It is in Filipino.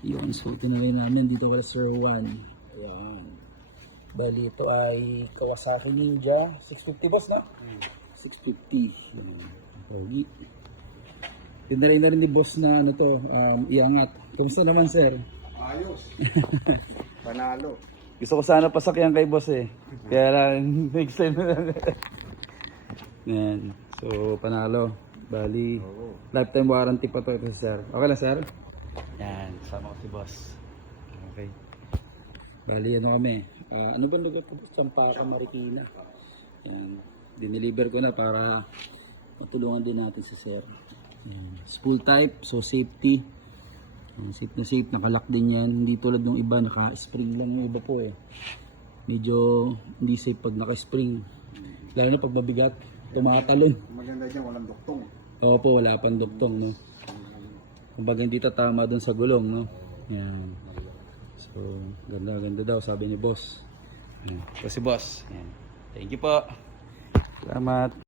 Yun, so tinanay namin dito kala Sir Juan. Ayan. Bali ito ay Kawasaki Ninja 650 boss na? 650. Pogi. Tinanay na rin ni boss na ano to, iangat. Kumusta naman sir? Ayos. Panalo. Gusto ko sana pasakyan kay boss eh. Kaya lang next time na lang. Yan. So panalo. Bali, lifetime warranty pa to ito sir. Okay lang sir? Yan, sama ko si boss. Okay. Bali, ano kami? Ano ba lugar ko? Champaka, Marikina. Yan. Dineliver ko na para matulungan din natin si sir. Yan. Spool type, so safety. Yan, safe na safe, nakalock din yan. Hindi tulad ng iba, naka-spring lang yung iba po eh. Medyo hindi safe pag naka-spring. Lalo na pag mabigat, tumatalon. Maganda dyan, walang duktong. Oo po, wala pang duktong, no? Kumbaga hindi tatama doon sa gulong, no? Yan. So, ganda daw, sabi ni boss. Yan. Ito si boss. Yan. Thank you po. Salamat.